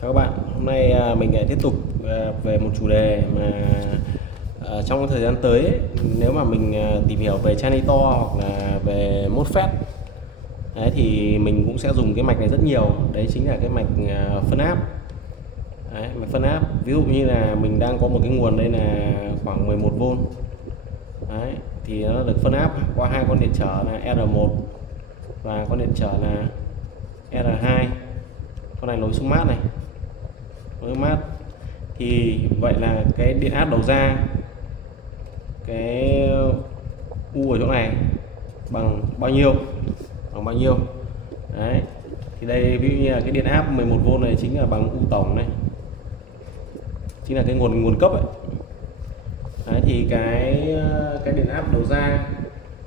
Chào các bạn, hôm nay mình lại tiếp tục về một chủ đề mà trong thời gian tới ấy, nếu mà mình tìm hiểu về Janitor hoặc là về MOSFET đấy, thì mình cũng sẽ dùng cái mạch này rất nhiều. Đấy chính là cái mạch phân áp. Đấy, mạch phân áp. Ví dụ như là mình đang có một cái nguồn đây là khoảng 11V. Đấy, thì nó được phân áp qua hai con điện trở là R1 và con điện trở là R2. Con này nối xuống mát này. Nối mát thì vậy là cái điện áp đầu ra, cái U ở chỗ này bằng bao nhiêu, đấy. Thì đây ví dụ như là cái điện áp 11V này chính là bằng U tổng này, chính là cái nguồn cấp ấy. Đấy, thì cái điện áp đầu ra,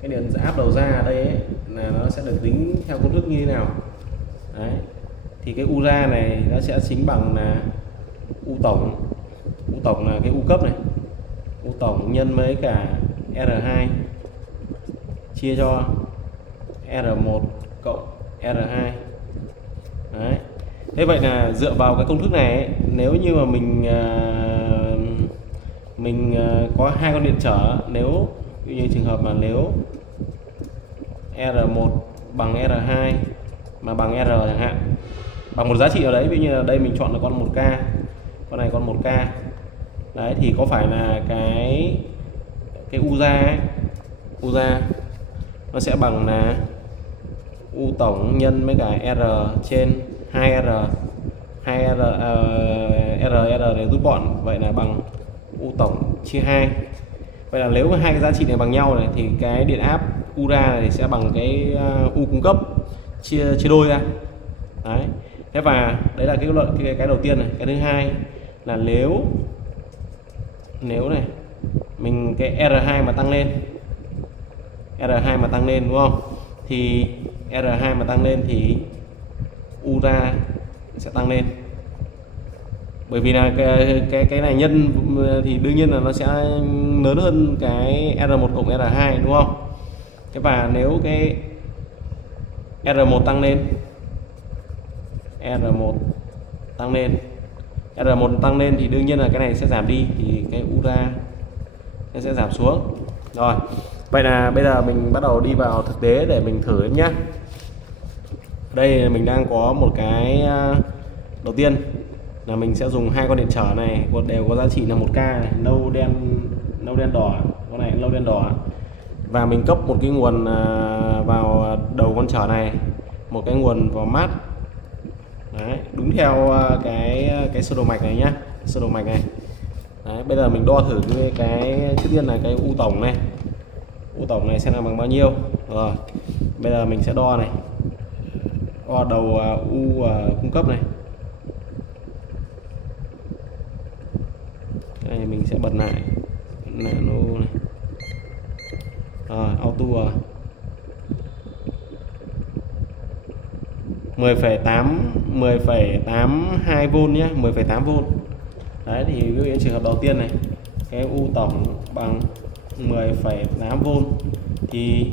cái điện áp đầu ra ở đây ấy, là nó sẽ được tính theo công thức như thế nào. Đấy, thì cái U ra này nó sẽ chính bằng là U tổng là cái U cấp này, U tổng nhân với cả R2 chia cho R1 cộng R2. Đấy. Thế vậy là dựa vào cái công thức này ấy, nếu như mà mình có hai con điện trở, nếu như trường hợp mà nếu R1 bằng R2 mà bằng R chẳng hạn, bằng một giá trị nào đấy, ví dụ như là đây mình chọn là con 1K, con này con 1K. Đấy thì có phải là cái U ra ấy, U ra nó sẽ bằng là U tổng nhân với cả R trên 2R, 2R R để rút gọn, vậy là bằng U tổng chia 2. Vậy là nếu hai cái giá trị này bằng nhau này thì cái điện áp U ra này sẽ bằng cái U cung cấp chia đôi ra. Đấy. Thế và đấy là cái đầu tiên này. Cái thứ hai là nếu này mình cái R2 mà tăng lên đúng không? Thì R2 mà tăng lên thì U ra sẽ tăng lên. Bởi vì là cái này nhân thì đương nhiên là nó sẽ lớn hơn cái R1 cộng R2 đúng không? Thế và nếu cái R1 tăng lên, R1 tăng lên thì đương nhiên là cái này sẽ giảm đi, thì cái U ra nó sẽ giảm xuống. Rồi, vậy là bây giờ mình bắt đầu đi vào thực tế để mình thử em nhé. Đây mình đang có một cái đầu tiên là mình sẽ dùng hai con điện trở này đều có giá trị là 1K này, nâu đen đỏ, con này nâu đen đỏ, và mình cấp một cái nguồn vào đầu con trở này, một cái nguồn vào mát. Đấy, đúng theo cái sơ đồ mạch này nhá, sơ đồ mạch này. Đấy, bây giờ mình đo thử cái trước tiên là cái U tổng này, U tổng này sẽ là bằng bao nhiêu. Rồi bây giờ mình sẽ đo này, đo đầu U cung cấp này. Đây mình sẽ bật lại nano này, rồi auto 10,82V nhé, 10,8V. Đấy thì ví dụ như trường hợp đầu tiên này, cái U tổng bằng 10,8V thì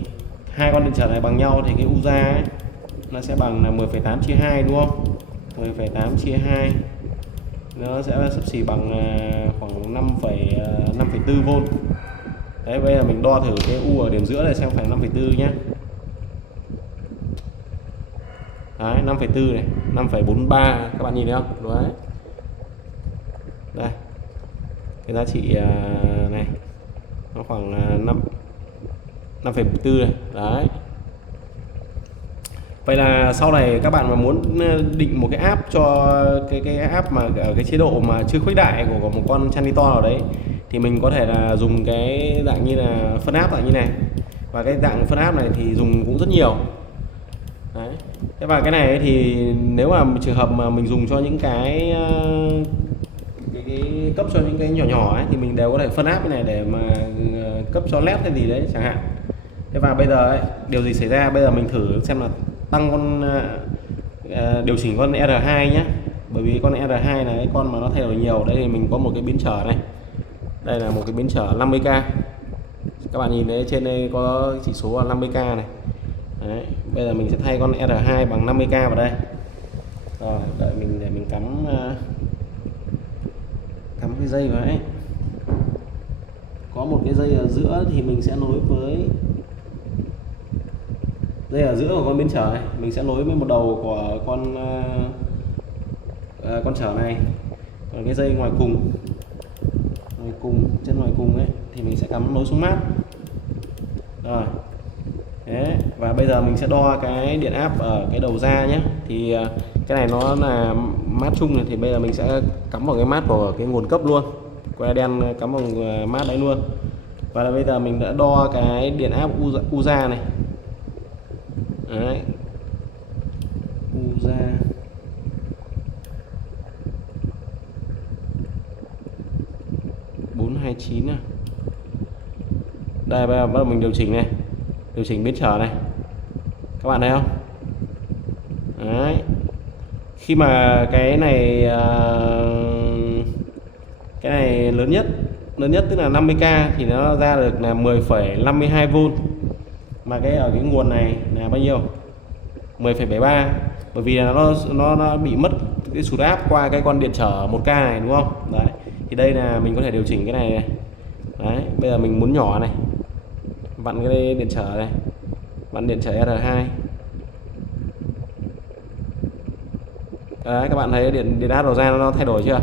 hai con điện trở này bằng nhau thì cái U ra ấy, nó sẽ bằng là 10,8 chia 2 đúng không? 10,8 chia 2 nó sẽ xấp xỉ bằng khoảng 5,4V. Đấy, bây giờ mình đo thử cái U ở điểm giữa này xem phải 5,4 nhé. Đấy, 5,4 này, 5,43 các bạn nhìn thấy không? Đấy. Đây. Cái giá trị này nó khoảng 5,4 này. Đấy. Vậy là sau này các bạn mà muốn định một cái app cho cái app mà ở cái chế độ mà chưa khuếch đại của một con Janitor nào đấy, thì mình có thể là dùng cái dạng như là phân áp dạng như này. Và cái dạng phân áp này thì dùng cũng rất nhiều. Đấy. Thế và cái này thì nếu mà trường hợp mà mình dùng cho những cái cấp cho những cái nhỏ nhỏ ấy, thì mình đều có thể phân áp cái này để mà cấp cho led hay gì đấy chẳng hạn. Thế và bây giờ ấy, điều gì xảy ra? Bây giờ mình thử xem là tăng điều chỉnh con R2 nhé. Bởi vì con R2 là cái con mà nó thay đổi nhiều. Đây thì mình có một cái biến trở này. Đây là một cái biến trở 50K. Các bạn nhìn thấy trên đây có chỉ số là 50K này. Đấy, bây giờ mình sẽ thay con R2 bằng 50K vào đây. Rồi, đợi mình để mình cắm dây vào ấy, có một cái dây ở giữa thì mình sẽ nối với dây ở giữa của con biến trở này, mình sẽ nối với một đầu của con trở này. Còn cái dây ngoài cùng chân ngoài cùng ấy thì mình sẽ cắm nối xuống mát rồi. Đấy. Và bây giờ mình sẽ đo cái điện áp ở cái đầu ra nhé. Thì cái này nó là mát chung này, thì bây giờ mình sẽ cắm vào cái mát của cái nguồn cấp luôn, que đen cắm vào mát đấy luôn. Và bây giờ mình đã đo cái điện áp u ra này. Đấy. U ra 429 này. Đây bây giờ bắt đầu mình điều chỉnh này, điều chỉnh biến trở này, các bạn thấy không? Đấy. Khi mà cái này lớn nhất tức là 50k thì nó ra được là 10,52V, mà cái ở cái nguồn này là bao nhiêu? 10,73, bởi vì là nó bị mất cái sụt áp qua cái con điện trở 1k này, đúng không? Đấy. Thì đây là mình có thể điều chỉnh cái này này. Đấy, bây giờ mình muốn nhỏ này, vặn cái điện trở này, vặn điện trở R2. Đấy, các bạn thấy điện áp đầu ra nó thay đổi chưa?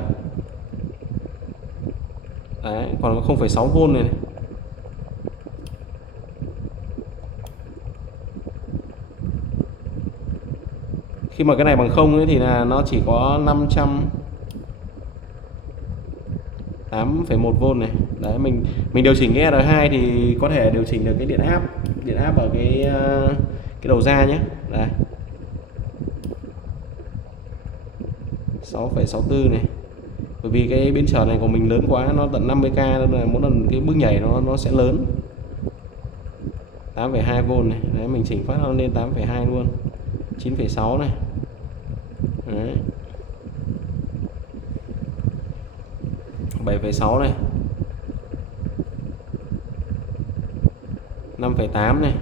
Đấy, còn 0,6V này. Khi mà cái này bằng 0 ấy thì là nó chỉ có 508,1V này. Đấy, mình điều chỉnh cái R2 thì có thể điều chỉnh được cái điện áp ở cái đầu ra nhé. Đây. 6,64 này. Bởi vì cái biến trở này của mình lớn quá, nó tận 50k nên là mỗi lần cái bước nhảy nó sẽ lớn. 8,2V này. Đấy, mình chỉnh phát nó lên 8,2 luôn. 9,6 này. Đấy. 7,6 này. 5,8 này.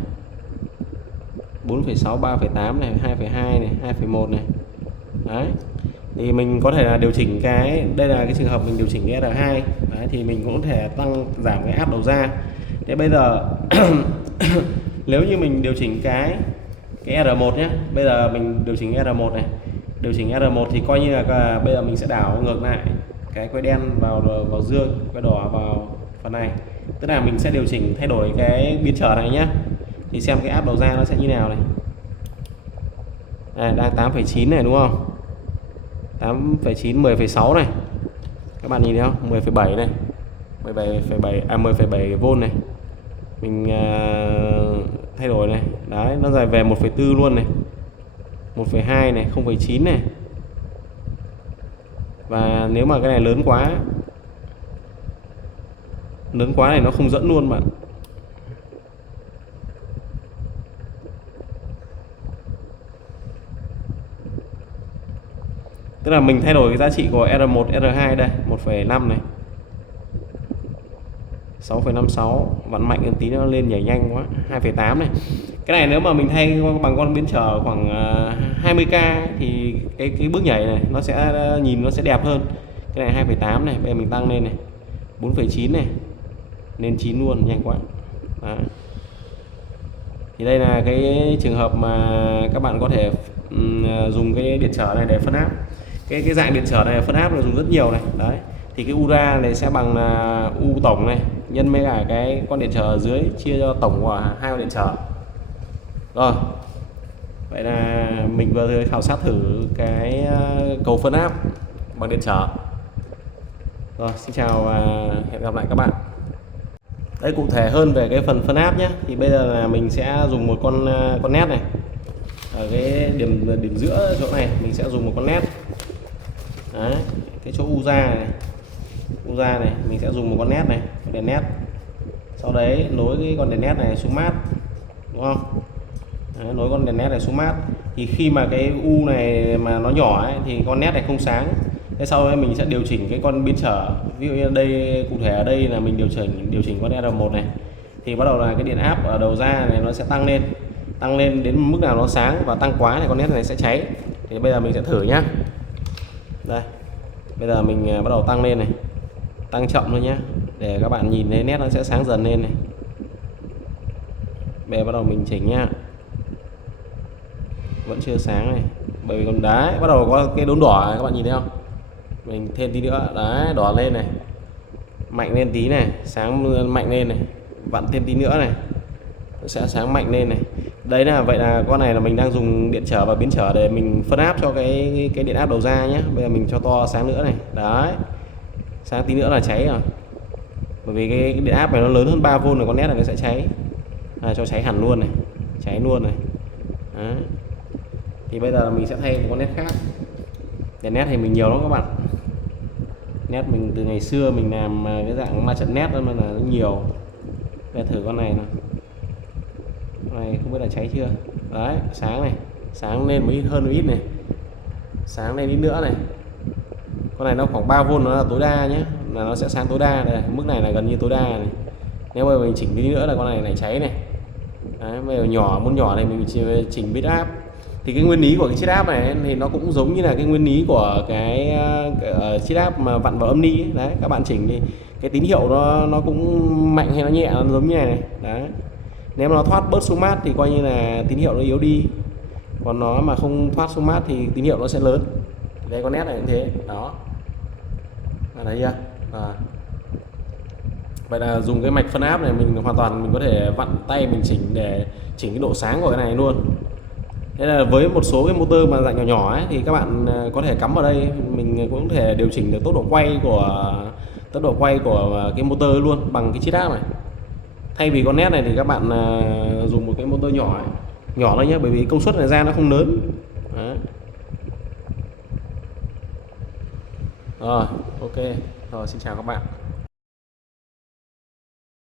4,6, 3,8 này, 2,2 này, 2,1 này. Đấy. Thì mình có thể là điều chỉnh đây là cái trường hợp mình điều chỉnh cái R2. Đấy, thì mình cũng có thể tăng giảm cái áp đầu ra. Thế bây giờ nếu như mình điều chỉnh cái R1 nhé, bây giờ mình điều chỉnh cái R1 này, điều chỉnh R1 thì coi như là bây giờ mình sẽ đảo ngược lại cái que đen vào dương, que đỏ vào phần này, tức là mình sẽ điều chỉnh thay đổi cái biến trở này nhé. Thì xem cái áp đầu ra nó sẽ như nào này. Đang 8,9 này đúng không? 8,9, 10,6 này. Các bạn nhìn thấy không? 10,7 này. 10,7V này. Mình thay đổi này. Đấy, nó dài về 1,4 luôn này. 1,2 này, 0,9 này. Và nếu mà cái này lớn quá này nó không dẫn luôn bạn. Tức là mình thay đổi cái giá trị của R1, R2 đây, 1,5 này. 6,56, vặn mạnh một tí nó lên nhảy nhanh quá, 2,8 này. Cái này nếu mà mình thay bằng con biến trở khoảng 20k thì cái bước nhảy này nó sẽ nhìn nó sẽ đẹp hơn. Cái này 2,8 này, bây giờ mình tăng lên này. 4,9 này. Lên 9 luôn, nhanh quá. Đó. Thì đây là cái trường hợp mà các bạn có thể dùng cái điện trở này để phân áp. Cái dạng điện trở này phân áp là dùng rất nhiều này. Đấy. Thì cái U ra này sẽ bằng U tổng này nhân với cả cái con điện trở ở dưới chia cho tổng của hai con điện trở. Rồi. Vậy là mình vừa khảo sát thử cái cầu phân áp bằng điện trở. Rồi, xin chào và hẹn gặp lại các bạn. Đây, cụ thể hơn về cái phần phân áp nhé. Thì bây giờ là mình sẽ dùng một con nét này. Ở cái điểm giữa chỗ này mình sẽ dùng một con nét. Đấy, cái chỗ U ra này mình sẽ dùng một con nét này, con đèn nét. Sau đấy nối cái con đèn nét này xuống mát, đúng không? Đấy, nối con đèn nét này xuống mát. Thì khi mà cái U này mà nó nhỏ ấy, thì con nét này không sáng. Thế sau đấy mình sẽ điều chỉnh cái con biến trở. Ví dụ như đây, cụ thể ở đây là mình điều chỉnh con R1 này. Thì bắt đầu là cái điện áp ở đầu ra này nó sẽ tăng lên đến mức nào nó sáng, và tăng quá thì con nét này sẽ cháy. Thì bây giờ mình sẽ thử nhá. Đây. Bây giờ mình bắt đầu tăng lên này. tăng chậm thôi nhé, để các bạn nhìn thấy nét nó sẽ sáng dần lên này. Bây giờ bắt đầu mình chỉnh nhá, vẫn chưa sáng này, bởi vì còn đá bắt đầu có cái đốm đỏ này, các bạn nhìn thấy không? Mình thêm tí nữa, đấy, đỏ lên này, mạnh lên tí này, sáng mạnh lên này, vặn thêm tí nữa này, nó sẽ sáng mạnh lên này. Đấy là vậy là con này là mình đang dùng điện trở và biến trở để mình phân áp cho cái điện áp đầu ra nhé. Bây giờ mình cho to sáng nữa này, đấy, sáng tí nữa là cháy rồi, bởi vì cái điện áp này nó lớn hơn 3V rồi, con nét này nó sẽ cháy. Cho cháy hẳn luôn này, cháy luôn này. Đấy. Thì bây giờ mình sẽ thay một con nét khác. Đèn nét thì mình nhiều lắm các bạn, nét mình từ ngày xưa mình làm cái dạng ma trận nét nên là nó nhiều. Để thử con này nào, con này không biết là cháy chưa. Đấy, sáng này, sáng lên mới hơn một ít này, sáng lên ít nữa này. Con này nó khoảng 3V nó là tối đa nhé, là nó sẽ sáng tối đa. Đây, mức này là gần như tối đa này. Nếu mà mình chỉnh tí nữa là con này lại cháy này. Đấy, bây giờ nhỏ, muốn nhỏ này mình chỉnh bit áp. Thì cái nguyên lý của cái chiết áp này thì nó cũng giống như là cái nguyên lý của cái chiết áp mà vặn vào âm ni ấy. Đấy, các bạn chỉnh thì cái tín hiệu nó cũng mạnh hay nó nhẹ, nó giống như này. Đấy, nếu mà nó thoát bớt xuống mát thì coi như là tín hiệu nó yếu đi, còn nó mà không thoát xuống mát thì tín hiệu nó sẽ lớn. Đây, con nét này cũng thế đó, thấy chưa? Vậy là dùng cái mạch phân áp này mình hoàn toàn mình có thể vặn tay mình chỉnh để chỉnh cái độ sáng của cái này luôn. Thế là với một số cái motor mà dạng nhỏ nhỏ ấy, thì các bạn có thể cắm vào đây, mình cũng có thể điều chỉnh được tốc độ quay của cái motor luôn bằng cái chiết áp này. Thay vì con nét này thì các bạn dùng một cái motor nhỏ ấy, nhỏ thôi nhé, bởi vì công suất này ra nó không lớn. Đấy. Rồi, ok. Rồi, xin chào các bạn.